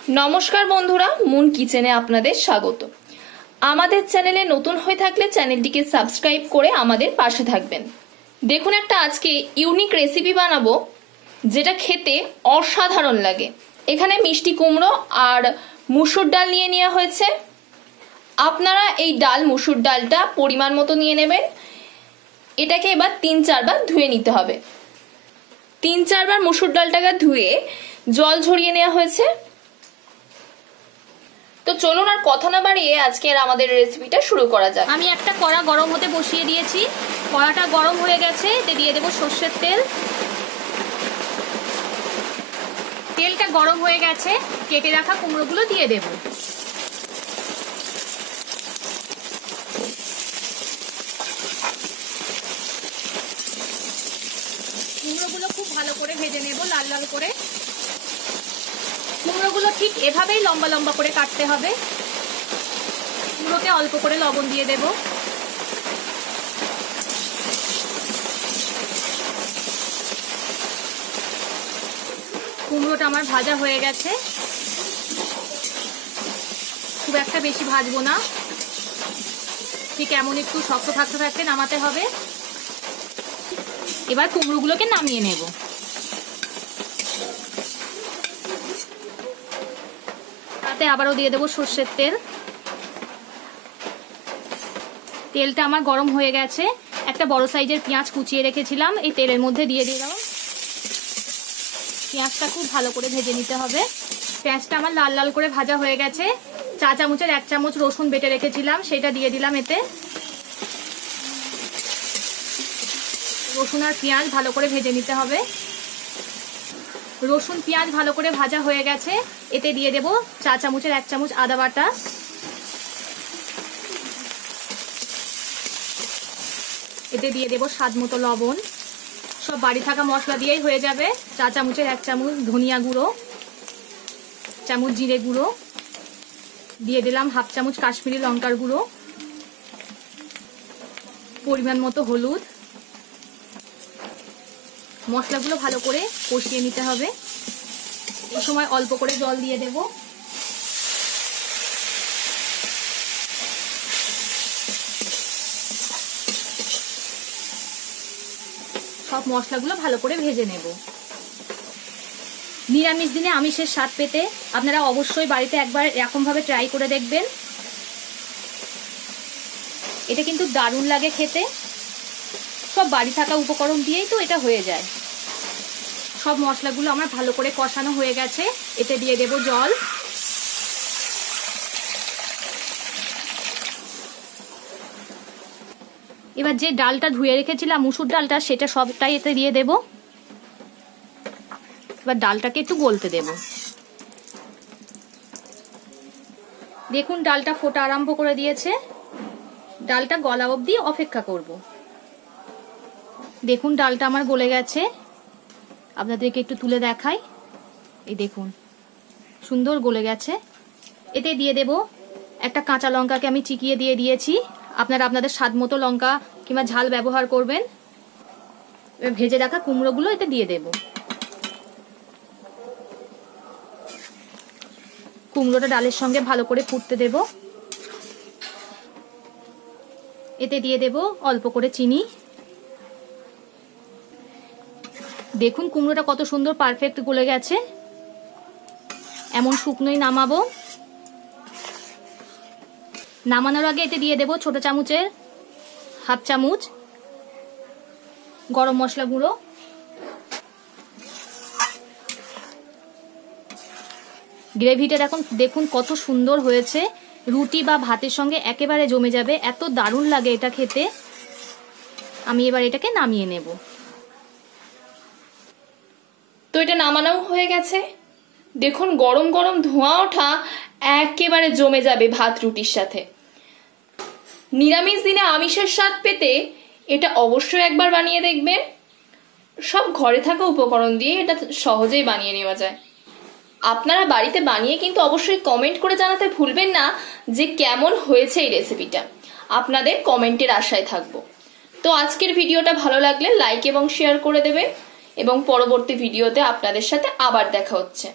नमस्कार बंधुरा मुन किचेने आपनादेर स्वागत। आमादेर चैनेले नतून हये थाकले चैनेलटिके सबस्क्राइब करे आमादेर पाशे थाकबेन। देखुन एकटा आजके इउनिक रेसिपि बानाबो जेटा खेते असाधारण लागे। एखाने मिष्टि कुमड़ो और मुसुर डाल निये नेওয়া হয়েছে। আপনারা এই ডাল মুসুর ডালটা পরিমাণ মতো নিয়ে নেবেন। এটাকে এবার 3-4 বার ধুয়ে নিতে হবে। 3-4 বার মুসুর ডালটাকে ধুয়ে জল ঝরিয়ে নেওয়া হয়েছে। তো চলুন আর কথা না বাড়িয়ে আজকে আমাদের রেসিপিটা শুরু করা যাক। আমি একটা কড়া গরম হতে বসিয়ে দিয়েছি। কড়াটা গরম হয়ে গেছে, এতে দিয়ে দেব সরষের তেল। তেলটা গরম হয়ে গেছে, কেটে রাখা কুমড়োগুলো দিয়ে দেব। কুমড়োগুলো খুব ভালো করে ভেজে নেব, লাল লাল করে। কুমড়োগুলো ঠিক এভাবেই লম্বা লম্বা করে কাটতে হবে। কুমড়োতে অল্প করে লবণ দিয়ে দেব। কুমড়োটা আমার ভাজা হয়ে গেছে। খুব একটা বেশি ভাজবো না, ঠিক এমন একটু শক্ত থাকতে থাকতে নামাতে হবে। এবার কুমড়োগুলোকে নামিয়ে নেব। তাতে আবারও দিয়ে দেব সরষের তেল। তেলটা আমার গরম হয়ে গেছে। একটা বড় সাইজের পেঁয়াজ কুচিয়ে রেখেছিলাম, এই তেলের মধ্যে দিয়ে দিলাম। পেঁয়াজটা খুব ভালো করে ভেজে নিতে হবে। পেঁয়াজটা আমার লাল লাল করে ভাজা হয়ে গেছে। চা চামচের 1 চামচ রসুন বেটে রেখেছিলাম, সেটা দিয়ে দিলাম এতে। রসুন আর পেঁয়াজ ভালো করে ভেজে নিতে হবে। রসুন পেঁয়াজ ভালো করে ভাজা হয়ে গেছে, এতে দিয়ে দেব চা চামচের 1 চামচ আদা বাটা। এতে দিয়ে দেব স্বাদ মতো লবণ। সব বাড়ি থাকা মশলা দিয়েই হয়ে যাবে। চা চামচের 1 চামচ ধনিয়া গুঁড়ো, চামচ জিরে গুঁড়ো, দিয়ে দিলাম 1/2 চামচ কাশ্মীরি লঙ্কার গুঁড়ো, পরিমাণ মতো হলুদ। মশলাগুলো ভালো করে কষিয়ে নিতে হবে। এই সময় অল্প করে জল দিয়ে দেব। সব মশলাগুলো ভালো করে ভেজে নেব। নিরামিষ দিনে আমিষের স্বাদ পেতে আপনারা অবশ্যই বাড়িতে একবার এরকম ভাবে ট্রাই করে দেখবেন। এটা কিন্তু দারুণ লাগে খেতে। সব বাড়ি থাকা উপকরণ দিয়েই তো এটা হয়ে যায়। সব মশলাগুলো আমার ভালো করে কষানো হয়ে গেছে, এতে দিয়ে দেব জল। এবার যে ডালটা ধুয়ে রেখেছিলাম মুসুর ডালটা, সেটা সবটাই এতে দিয়ে দেব। এবার ডালটাকে একটু গলতে দেব। দেখুন ডালটা ফোটা আরম্ভ করে দিয়েছে। ডালটা গলা অবধি অপেক্ষা করব। দেখুন ডালটা আমার গলে গেছে। আপনাদেরকে একটু তুলে দেখাই। এই দেখুন সুন্দর গলে গেছে। এতে দিয়ে দেব একটা কাঁচা লঙ্কাকে আমি চিকিয়ে দিয়ে দিয়েছি। আপনারা আপনাদের স্বাদ মতো লঙ্কা কিংবা ঝাল ব্যবহার করবেন। ভেজে রাখা কুমড়োগুলো এতে দিয়ে দেব। কুমড়োটা ডালের সঙ্গে ভালো করে ফুটতে দেব। এতে দিয়ে দেব অল্প করে চিনি। দেখুন কুমড়োটা কত সুন্দর পারফেক্ট গলে গেছে। এমন শুকনোই নামাবো। নামানোর আগে এতে দিয়ে দেব ছোট চামচের 1/2 চামচ গরম মশলা গুঁড়ো। গ্রেভিটা দেখুন কত সুন্দর হয়েছে। রুটি বা ভাতের সঙ্গে একেবারে জমে যাবে, এত দারুণ লাগে এটা খেতে। আমি এবার এটাকে নামিয়ে নেব। তো এটা নামানো হয়ে গেছে। দেখুন গরম গরম ধোঁয়া ওঠা একেবারে জমে যাবে ভাত রুটির সাথে। নিরামিষ দিনে আমিষের স্বাদ পেতে এটা অবশ্যই একবার বানিয়ে দেখবেন। সব ঘরে থাকা উপকরণ দিয়ে এটা সহজেই বানিয়ে নেওয়া যায়। আপনারা বাড়িতে বানিয়ে কিন্তু অবশ্যই কমেন্ট করে জানাতে ভুলবেন না যে কেমন হয়েছে এই রেসিপিটা। আপনাদের কমেন্টের আশায় থাকবো। তো আজকের ভিডিওটা ভালো লাগলে লাইক এবং শেয়ার করে দেবেন এবং পরবর্তী ভিডিওতে আপনাদের সাথে আবার দেখা হচ্ছে।